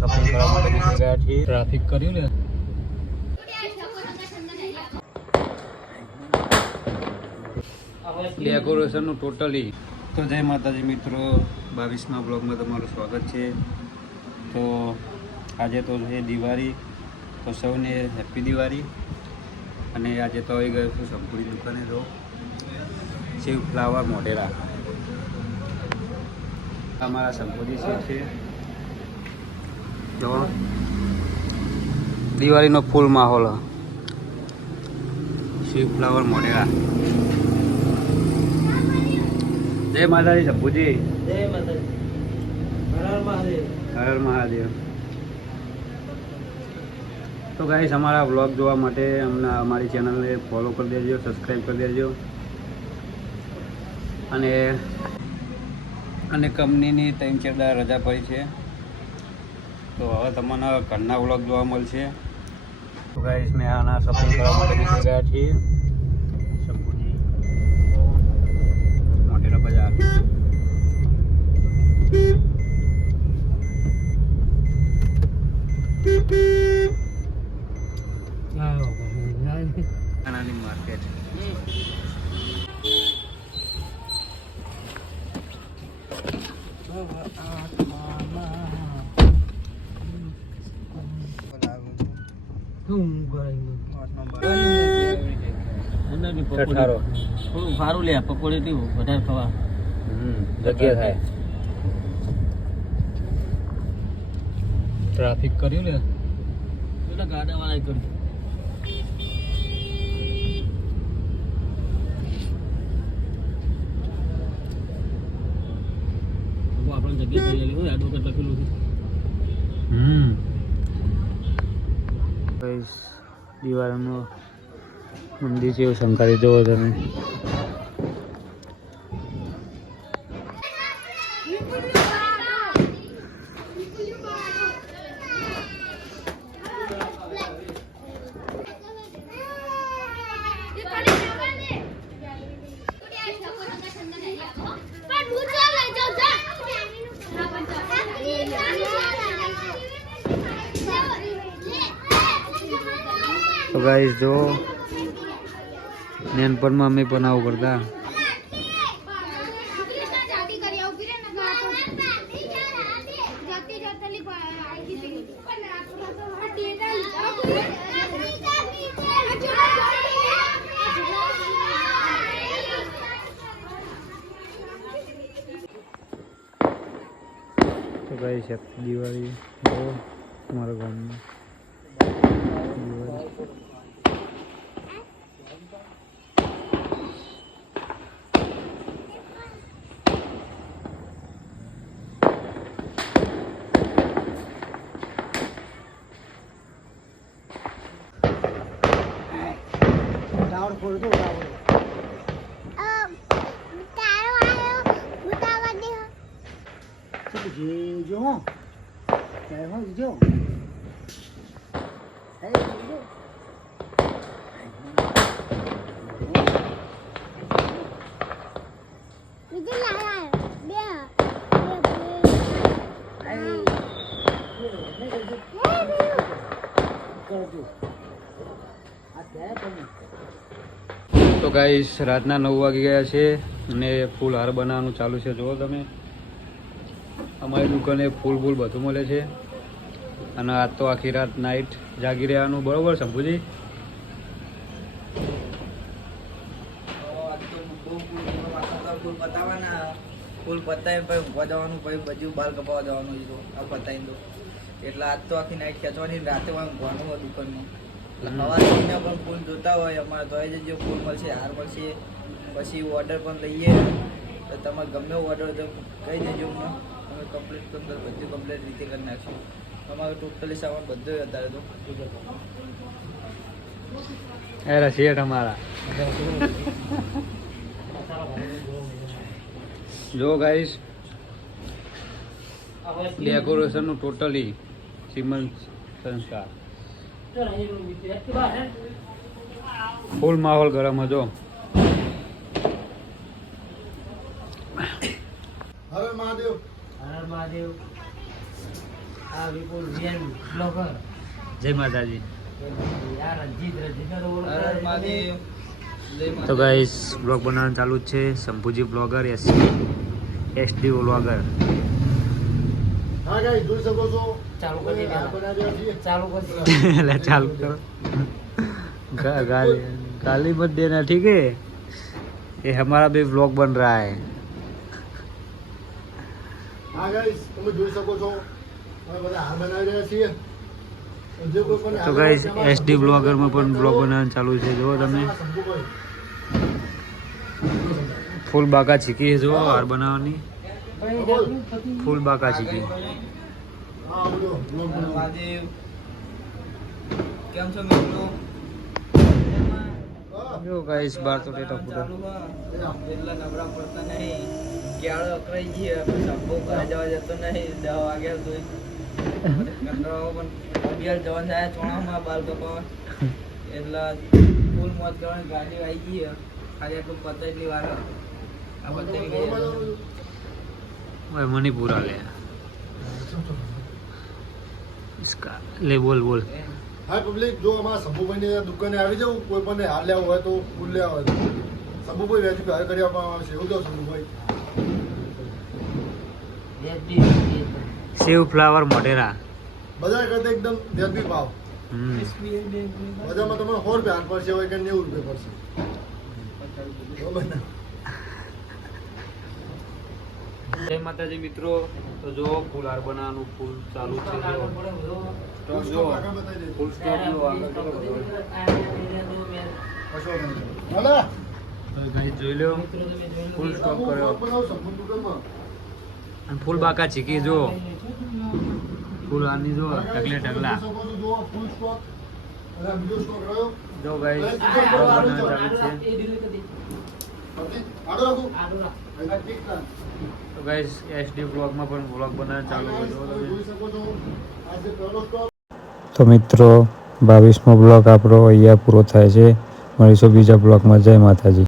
Shopping traffic કર્યું ને. ડેકોરેશનનું totally તો જય માતાજી મિત્રો, બાવીસમા બ્લોગમાં તમારું સ્વાગત છે. તો આજે તો છે દિવાળી, તો સૌને હેપી દિવાળી. અને આજે તો આવી ગયો છું સંપૂર્ણ દુકાને તો. શિવ ફ્લાવર મોઢેરા. અમારા સંપૂર્ણ શેઠ છે. જો. દિવાળીનો ફૂલ માહોલ. શિવ ફ્લાવર મોઢેરા. જય માતાજી શંભુજી જય માતાજી. હર હર મહાદેવ. તો ગાઈસ અમારા વ્લોગ જોવા માટે અમને અમારી ચેનલને ફોલો કરી દેજો સબસ્ક્રાઈબ કરી દેજો. અને અને કંપનીની ત્રણ ચાર રજા પડી છે. તો હવે તમને ઘરના વ્લોગ જોવા મળશે. તો ગાઈસ મેં આના સપોર્ટ કરવા માટે ગયા છીએ મોટેરા બજાર. અનાની માર્કેટ ઠઠારો. થોડું સારું લે પકોડી વધારે ખવા. જગ્યા થાય. ટ્રાફિક કર્યું ને? ગાડા વાળા કર્યું આપણે જગ્યા થઈ ગયેલી હોય એડવોકેટ લખેલું છે હમ ગાઈસ દિવાળીનું મંદિર જેવું શંકારી જોવો તમે. તો ગાઈસ જો નાનપણમાં અમે પણ આવું કરતા. તો ગાઈસ દિવાળી જો અમારા ગામમાં. 哎，打完球都打完。哎，打完球，打完的。这个接球，再放一。તો ગાઈસ રાતના નવ વાગી ગયા છે અને ફૂલ હાર બનાવવાનું ચાલુ છે. જુઓ તમે. અમારી દુકાને ફૂલ ફૂલ બધું મળે છે. અને આજ તો આખી રાત નાઇટ જાગી રહેવાનું. બરોબર, શંભુજી? ફૂલ પતાવી પછી ઊંઘવા જવાનું બધું બાલ કપાવા જવાનું આ પતાવી દો એટલે આજ તો આખી નાઈટ ખેંચવાની રાતે પણ ઊંઘવાનું હોય દુકાનમાં તમે પણ ફૂલ જોતા હોય અમારે તો જજો ફૂલ મળશે હાર મળશે પછી ઓર્ડર પણ લઈએ તો તમે ગમે ઓર્ડર કહી દેજો અમને અમે કમ્પ્લીટ બધું કમ્પ્લીટ રીતે કરી નાખશું તમારું ટોટલી સામાન બધું અત્યારે તો અરે શેઠ અમારા જો ગાઈસ ડેકોરેશનનું ટોટલી સિમંત સંસ્કાર. ફૂલ માહોલ ગરમ હતો હરે મહાદેવ હર મહાદેવ આ વિપુલ વીએન બ્લોગર જય માતાજી યાર રંજીત રંજીત તો મહાદેવ તો ગાઈસ બ્લોગ બનાવવાનું ચાલુ જ છે Shambhuji blogger SP SD blogger હા ગાઈ જોઈ શકો છો ચાલુ કરી દે. આ બનાવ્યા છીએ. ચાલુ કરી એટલે ચાલુ કરો गा- गाली गाली मत देना ठीक है ये हमारा भी व्लॉग बन रहा है હા ગાઈસ તમે જોઈ શકો છો તો ગાઈસ એસડી બ્લોગરમાં પણ બ્લોગ બનાવવાનું ચાલુ છે. જુઓ તમે. ફૂલ બાકા છીકી જુઓ હાર બનાવવાની. ફૂલ બાકા. મહાદેવ. કેમ છો મિત્રો? જો ગાઈસ બાર તો ડેટા ફૂટો. એટલા નવરા પડતા નહીં. ક્યાળો અકળાઈ ગઈ પછી સંભવ ઘરે જવા જતો નહીં. દસ વાગ્યા સુધી અગિયાર જવાન ચોણામાં બાલ કપાવા ફૂલ મોજ કરવાની ગાડી આવી ગઈ ખાલી આટલું પતે એટલી વાર આ પતે ગઈ મણિપુર આલે. ઇસકા બોલ બોલ. હા પબ્લિક જો અમારા શંભુભાઈની દુકાને આવી જાવ કોઈ પણ હાલ હોય તો ફૂલ હોય શંભુભાઈ વેચી ભાવ કરી આપવામાં આવશે એવું તો શંભુભાઈ. સેવ ફ્લાવર મોઢેરા. બધા કરતા એકદમ વ્યાજબી ભાવ. બજારમાં તમને સો રૂપિયા પડશે હોય કે નેવું રૂપિયા પડશે. જય માતાજી મિત્રો. તો જો ફૂલ હાર ફૂલ ચાલુ છે ફૂલ સ્ટોક જોઈ લો ફૂલ સ્ટોક કર્યો. અને ફૂલ બાકા ચીકી જો ફૂલ આની જો ઢગલે ઢગલા. જો ગાઈસ. તો ગાઈસ એસડી બ્લોગમાં પણ બ્લોગ બનાવવાનું ચાલુ સ્ટોક તો મિત્રો બાવીસમો બ્લોગ આપણો અહીંયા પૂરો થાય છે. મળીશું બીજા બ્લોગમાં જય માતાજી.